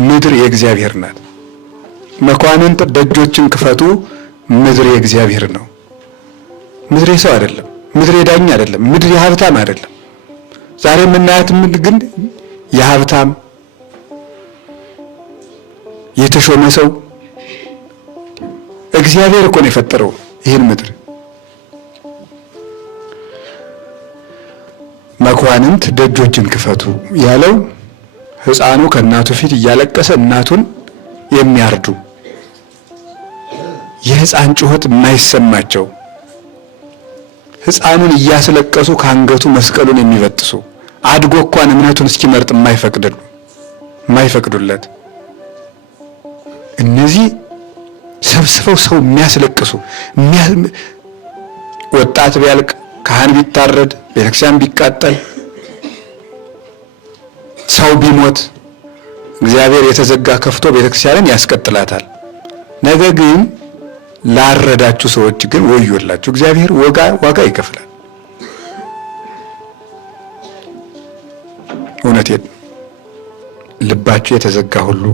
ምድር የእግዚአብሔር ናት። መኳንንት ደጆችን ክፈቱ፣ ምድር የእግዚአብሔር ነው። ምድር የሰው አይደለም። ምድር የዳኛ አይደለም። ምድር የሀብታም አይደለም። ዛሬ የምናያት ምድር ግን የሀብታም የተሾመ ሰው እግዚአብሔር እኮ ነው የፈጠረው ይህን ምድር። መኳንንት ደጆችን ክፈቱ ያለው ሕፃኑ ከእናቱ ፊት እያለቀሰ እናቱን የሚያርዱ የሕፃን ጩኸት የማይሰማቸው ሕፃኑን እያስለቀሱ ከአንገቱ መስቀሉን የሚበጥሱ አድጎ እንኳን እምነቱን እስኪመርጥ የማይፈቅዱለት እነዚህ ሰብስበው ሰው የሚያስለቅሱ ወጣት ቢያልቅ ካህን ቢታረድ ቤተክርስቲያን ቢቃጠል ሰው ቢሞት እግዚአብሔር የተዘጋ ከፍቶ ቤተክርስቲያንን ያስቀጥላታል። ነገር ግን ላረዳችሁ ሰዎች ግን ወዮላችሁ፣ እግዚአብሔር ዋጋ ይከፍላል። እውነቴን ልባችሁ የተዘጋ ሁሉ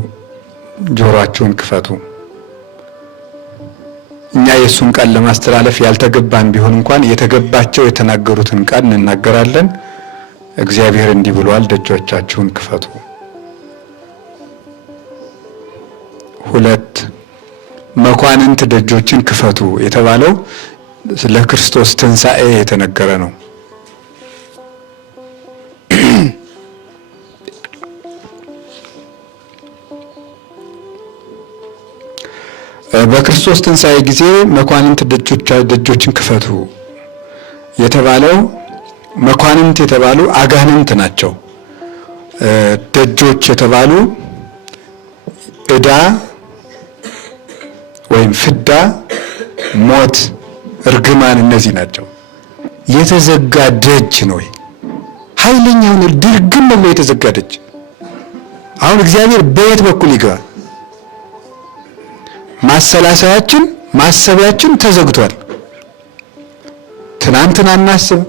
ጆሮአችሁን ክፈቱ። እኛ የእሱን ቃል ለማስተላለፍ ያልተገባን ቢሆን እንኳን የተገባቸው የተናገሩትን ቃል እንናገራለን። እግዚአብሔር እንዲህ ብሏል፣ ደጆቻችሁን ክፈቱ። 2 መኳንንት ደጆችን ክፈቱ የተባለው ስለ ክርስቶስ ትንሣኤ የተነገረ ነው። በክርስቶስ ትንሣኤ ጊዜ መኳንንት ደጆችን ክፈቱ የተባለው መኳንንት የተባሉ አጋንንት ናቸው። ደጆች የተባሉ ዕዳ ወይም ፍዳ፣ ሞት፣ እርግማን እነዚህ ናቸው። የተዘጋ ደጅ ነው። ኃይለኛውን ድርግም ብሎ የተዘጋ ደጅ። አሁን እግዚአብሔር በየት በኩል ይገባል? ማሰላሰያችን ማሰቢያችን ተዘግቷል። ትናንትና እናስብ፣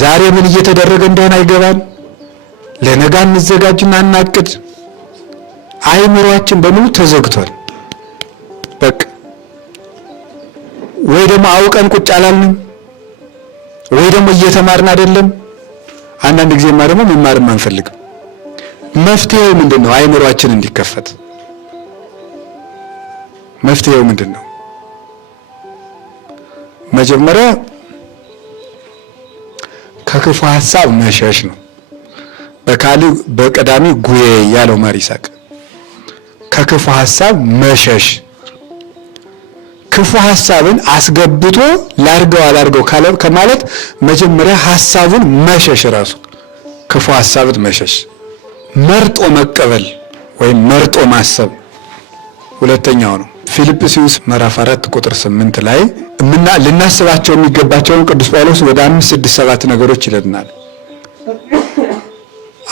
ዛሬ ምን እየተደረገ እንደሆነ አይገባል። ለነጋ እንዘጋጅና እናቅድ። አይምሯችን በሙሉ ተዘግቷል። በቃ ወይ ደግሞ አውቀን ቁጭ አላልንም፣ ወይ ደግሞ እየተማርን አይደለም። አንዳንድ ጊዜማ ደግሞ መማርም አንፈልግም። መፍትሄው ምንድነው? አይምሯችን እንዲከፈት መፍትሄው ምንድነው? መጀመሪያ ከክፉ ሐሳብ መሸሽ ነው። በቀዳሚ ጉዬ ያለው ማር ይስሐቅ ከክፉ ሐሳብ መሸሽ። ክፉ ሐሳብን አስገብቶ ላርገው አላርገው ከማለት መጀመሪያ ሐሳቡን መሸሽ፣ ራሱ ክፉ ሐሳብን መሸሽ፣ መርጦ መቀበል ወይም መርጦ ማሰብ ሁለተኛው ነው። ፊልጵስዩስ ምዕራፍ 4 ቁጥር 8 ላይ ልናስባቸው የሚገባቸውን ቅዱስ ጳውሎስ ወደ 5፣ 6፣ 7 ነገሮች ይለናል።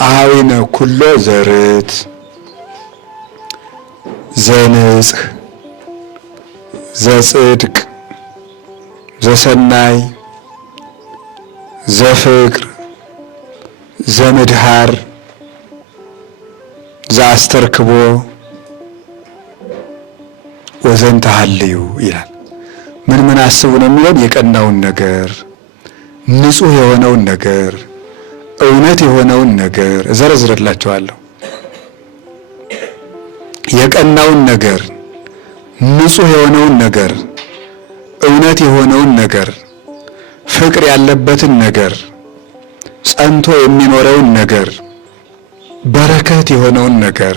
አኀዊነ ኩሎ ዘርት ዘንጽሕ ዘጽድቅ ዘሰናይ ዘፍቅር ዘምድሃር ዘአስተርክቦ ወዘንተ ሀልዩ ይላል። ምን አስቡ ነው የሚለው? የቀናውን ነገር፣ ንጹህ የሆነውን ነገር፣ እውነት የሆነውን ነገር እዘረዝርላችኋለሁ። የቀናውን ነገር፣ ንጹህ የሆነውን ነገር፣ እውነት የሆነውን ነገር፣ ፍቅር ያለበትን ነገር፣ ጸንቶ የሚኖረውን ነገር፣ በረከት የሆነውን ነገር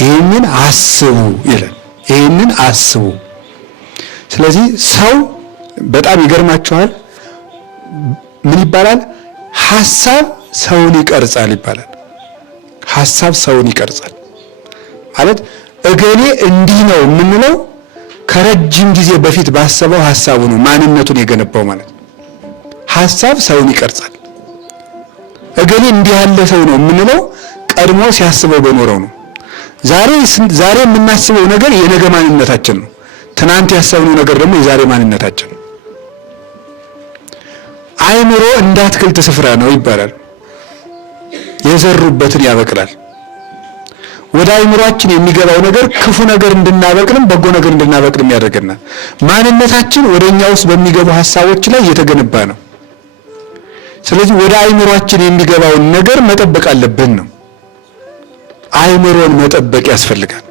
ይህንን አስቡ ይላል። ይህንን አስቡ። ስለዚህ ሰው በጣም ይገርማችኋል። ምን ይባላል? ሐሳብ ሰውን ይቀርጻል ይባላል። ሐሳብ ሰውን ይቀርጻል ማለት እገሌ እንዲህ ነው የምንለው ከረጅም ጊዜ በፊት ባሰበው ሐሳቡ ነው ማንነቱን የገነባው ማለት ነው። ሐሳብ ሰውን ይቀርጻል። እገሌ እንዲህ ያለ ሰው ነው የምንለው ቀድሞ ሲያስበው በኖረው ነው። ዛሬ የምናስበው ነገር የነገ ማንነታችን ነው። ትናንት ያሰብነው ነገር ደግሞ የዛሬ ማንነታችን ነው። አእምሮ እንደ አትክልት ስፍራ ነው ይባላል። የዘሩበትን ያበቅላል። ወደ አይምሮአችን የሚገባው ነገር ክፉ ነገር እንድናበቅልም በጎ ነገር እንድናበቅልም ያደርገናል። ማንነታችን ወደኛ ውስጥ በሚገቡ ሐሳቦች ላይ እየተገነባ ነው። ስለዚህ ወደ አይምሮአችን የሚገባውን ነገር መጠበቅ አለብን ነው። አይምሮን መጠበቅ ያስፈልጋል።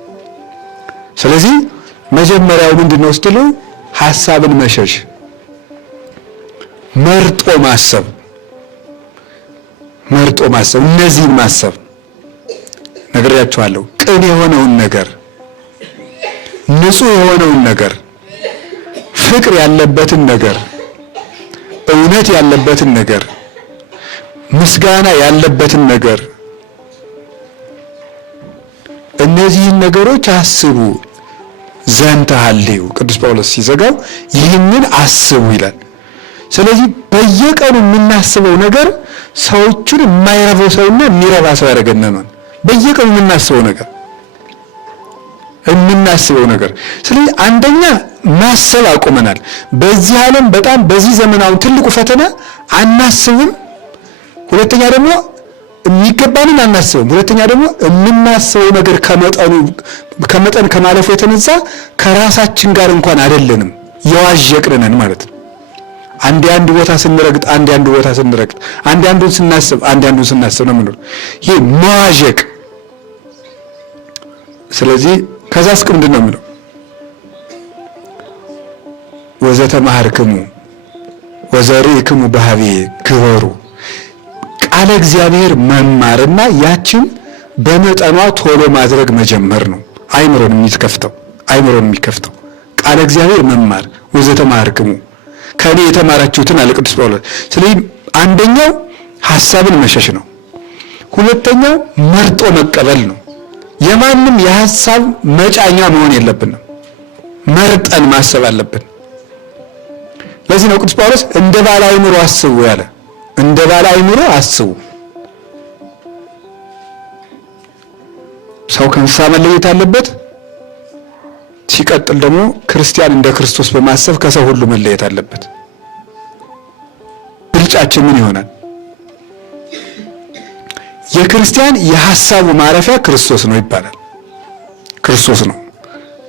ስለዚህ መጀመሪያው ምንድነው ስትሉ ሐሳብን መሸሽ፣ መርጦ ማሰብ፣ እነዚህን ማሰብ ነግሬያችኋለሁ። ቅን የሆነውን ነገር፣ ንጹህ የሆነውን ነገር፣ ፍቅር ያለበትን ነገር፣ እውነት ያለበትን ነገር፣ ምስጋና ያለበትን ነገር፣ እነዚህን ነገሮች አስቡ። ዘንተ ሀልዩ ቅዱስ ጳውሎስ ሲዘጋው ይህንን አስቡ ይላል። ስለዚህ በየቀኑ የምናስበው ነገር ሰዎችን የማይረባው ሰውና የሚረባ ሰው ያደርገናል። በየቀኑ የምናስበው ነገር ስለዚህ አንደኛ ማሰብ አቁመናል። በዚህ ዓለም በጣም በዚህ ዘመናው ትልቁ ፈተና አናስብም። ሁለተኛ ደግሞ የሚገባንን አናስብም። ሁለተኛ ደግሞ የምናስበው ነገር ከመጠን ከማለፉ የተነሳ ከራሳችን ጋር እንኳን አይደለንም፣ የዋዠቅነን ማለት ነው። አንድ ቦታ ስንረግጥ አንድ ቦታ ስንረግጥ አንዱን ስናስብ ነው የምንለው። ይሄ መዋዠቅ። ስለዚህ ከዛስ ምንድን ነው የሚለው? ወዘተማህርክሙ ወዘርኢክሙ በሀቤ ግበሩ። ቃለ እግዚአብሔር መማርና ያችን በመጠኗ ቶሎ ማድረግ መጀመር ነው አይምሮን የሚከፍተው ቃለ እግዚአብሔር መማር። ወዘተማህርክሙ ከኔ የተማራችሁትን አለ ቅዱስ ጳውሎስ። ስለዚህ አንደኛው ሐሳብን መሸሽ ነው። ሁለተኛው መርጦ መቀበል ነው። የማንም የሐሳብ መጫኛ መሆን የለብንም። መርጠን ማሰብ አለብን። ለዚህ ነው ቅዱስ ጳውሎስ እንደ ባለ አእምሮ አስቡ ያለ። እንደ ባለ አእምሮ አስቡ። ሰው ከእንስሳ መለየት አለበት። ሲቀጥል ደግሞ ክርስቲያን እንደ ክርስቶስ በማሰብ ከሰው ሁሉ መለየት አለበት። ብልጫችን ምን ይሆናል? የክርስቲያን የሐሳቡ ማረፊያ ክርስቶስ ነው ይባላል። ክርስቶስ ነው።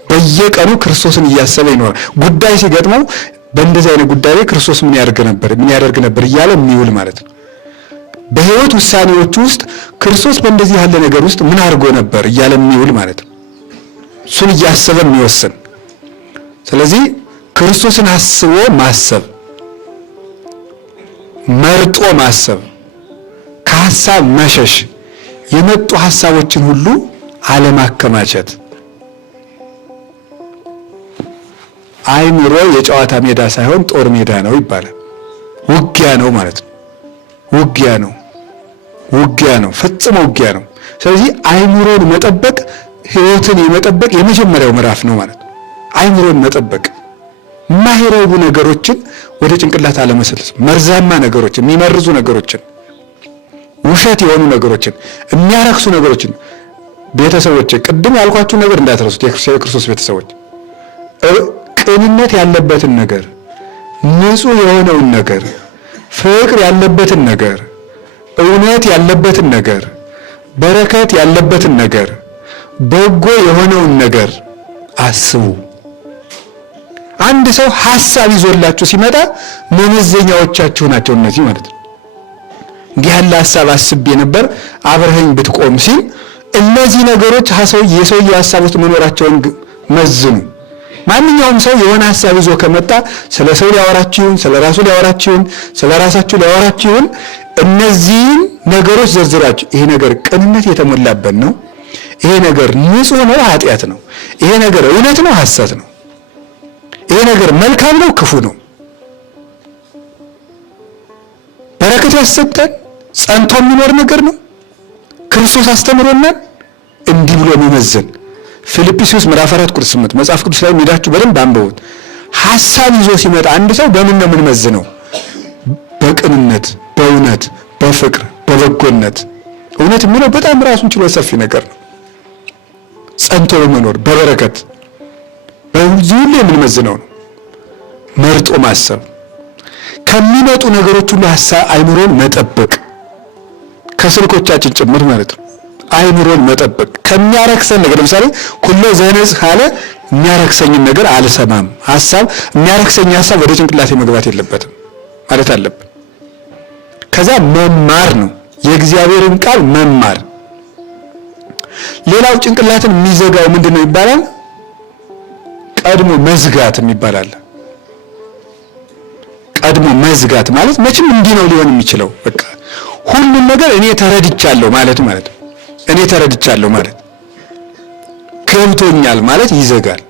በየቀኑ ክርስቶስን እያሰበ ይኖራል። ጉዳይ ሲገጥመው በእንደዚህ አይነት ጉዳይ ላይ ክርስቶስ ምን ያደርግ ነበር እያለ የሚውል ማለት ነው። በሕይወት ውሳኔዎች ውስጥ ክርስቶስ በእንደዚህ ያለ ነገር ውስጥ ምን አድርጎ ነበር እያለ የሚውል ማለት ነው። እሱን እያሰበ የሚወስን። ስለዚህ ክርስቶስን አስቦ ማሰብ፣ መርጦ ማሰብ፣ ከሐሳብ መሸሽ፣ የመጡ ሐሳቦችን ሁሉ አለማከማቸት። አይምሮ የጨዋታ ሜዳ ሳይሆን ጦር ሜዳ ነው ይባላል። ውጊያ ነው ማለት ነው። ውጊያ ነው፣ ፈጽሞ ውጊያ ነው። ስለዚህ አይምሮን መጠበቅ ሕይወትን የመጠበቅ የመጀመሪያው ምዕራፍ ነው ማለት ነው። አይምሮን መጠበቅ፣ የማይረቡ ነገሮችን ወደ ጭንቅላት አለመሰለስ፣ መርዛማ ነገሮችን፣ የሚመርዙ ነገሮችን፣ ውሸት የሆኑ ነገሮችን፣ የሚያረክሱ ነገሮችን። ቤተሰቦች ቅድም ያልኳችሁ ነገር እንዳትረሱት። የክርስቶስ ቤተሰቦች ቅንነት ያለበትን ነገር፣ ንጹህ የሆነውን ነገር፣ ፍቅር ያለበትን ነገር፣ እውነት ያለበትን ነገር፣ በረከት ያለበትን ነገር፣ በጎ የሆነውን ነገር አስቡ። አንድ ሰው ሐሳብ ይዞላችሁ ሲመጣ መመዘኛዎቻችሁ ናቸው እነዚህ ማለት ነው። እንዲህ ያለ ሐሳብ አስቤ ነበር አብረኸኝ ብትቆም ሲል እነዚህ ነገሮች የሰውየው ሐሳብ ውስጥ መኖራቸውን መዝኑ። ማንኛውም ሰው የሆነ ሐሳብ ይዞ ከመጣ ስለ ሰው ሊያወራችሁን፣ ስለ ራሱ ሊያወራችሁን፣ ስለ ራሳችሁ ሊያወራችሁን እነዚህን ነገሮች ዘርዝራችሁ ይሄ ነገር ቅንነት የተሞላበት ነው፣ ይሄ ነገር ንጹህ ነው፣ ኃጢአት ነው፣ ይሄ ነገር እውነት ነው፣ ሐሰት ነው፣ ይሄ ነገር መልካም ነው፣ ክፉ ነው፣ በረከት ያሰጠን ጸንቶ የሚኖር ነገር ነው፣ ክርስቶስ አስተምሮናል። እንዲህ ብሎ መመዘን ፊልጵስዩስ ምዕራፍ 4 ቁጥር 8 መጽሐፍ ቅዱስ ላይ ሄዳችሁ በደንብ አንብቡት። ሐሳብ ይዞ ሲመጣ አንድ ሰው በምን ነው የምንመዝነው? በቅንነት፣ በእውነት፣ በፍቅር፣ በበጎነት። እውነት የሚለው በጣም ራሱን ችሎ ሰፊ ነገር ነው። ጸንቶ በመኖር በበረከት፣ በዚህ ሁሉ የምንመዝነው ነው። መርጦ ማሰብ፣ ከሚመጡ ነገሮች ሁሉ ሐሳብ አይምሮን መጠበቅ፣ ከስልኮቻችን ጭምር ማለት ነው። አይምሮን መጠበቅ ከሚያረክሰን ነገር ለምሳሌ ኩሎ ዘነጽ ካለ የሚያረክሰኝን ነገር አልሰማም። ሐሳብ የሚያረክሰኝ ሐሳብ ወደ ጭንቅላቴ መግባት የለበትም ማለት አለብን። ከዛ መማር ነው የእግዚአብሔርን ቃል መማር። ሌላው ጭንቅላትን የሚዘጋው ምንድነው ይባላል? ቀድሞ መዝጋት የሚባል። ቀድሞ መዝጋት ማለት መቼም እንዲህ ነው ሊሆን የሚችለው። በቃ ሁሉም ነገር እኔ ተረድቻለሁ ማለት እኔ ተረድቻለሁ ማለት ገብቶኛል ማለት ይዘጋል።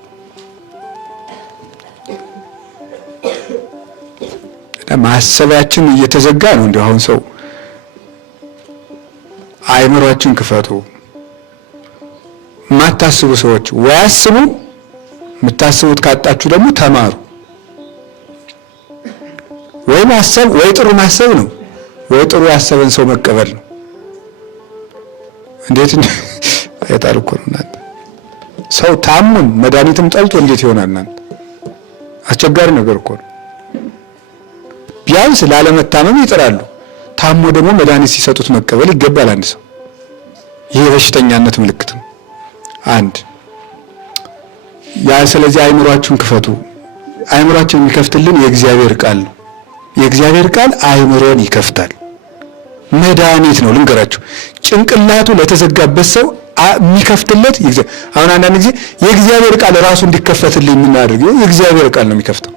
ማሰቢያችን እየተዘጋ ነው። እንደው አሁን ሰው አይምሮአችን ክፈቱ። ማታስቡ ሰዎች ወይ አስቡ፣ የምታስቡት ካጣችሁ ደግሞ ተማሩ። ወይ ማሰብ ወይ ጥሩ ማሰብ ነው፣ ወይ ጥሩ ያሰበን ሰው መቀበል ነው። እንዴት አይጣል እኮ ነው እናንተ። ሰው ታሙን መድኃኒትም ጠልቶ እንዴት ይሆናል እናንተ? አስቸጋሪ ነገር እኮ ነው። ቢያንስ ላለመታመም ይጥራሉ። ታሞ ደግሞ መድኃኒት ሲሰጡት መቀበል ይገባል አንድ ሰው። ይሄ የበሽተኛነት ምልክት ነው። አንድ ስለዚህ አይምሮአችሁን ክፈቱ። አይምሮአችሁን የሚከፍትልን የእግዚአብሔር ቃል ነው። የእግዚአብሔር ቃል አይምሮን ይከፍታል። መድኃኒት ነው። ልንገራችሁ፣ ጭንቅላቱ ለተዘጋበት ሰው የሚከፍትለት አሁን አንዳንድ ጊዜ የእግዚአብሔር ቃል ራሱ እንዲከፈትልኝ የምናደርገው የእግዚአብሔር ቃል ነው የሚከፍተው።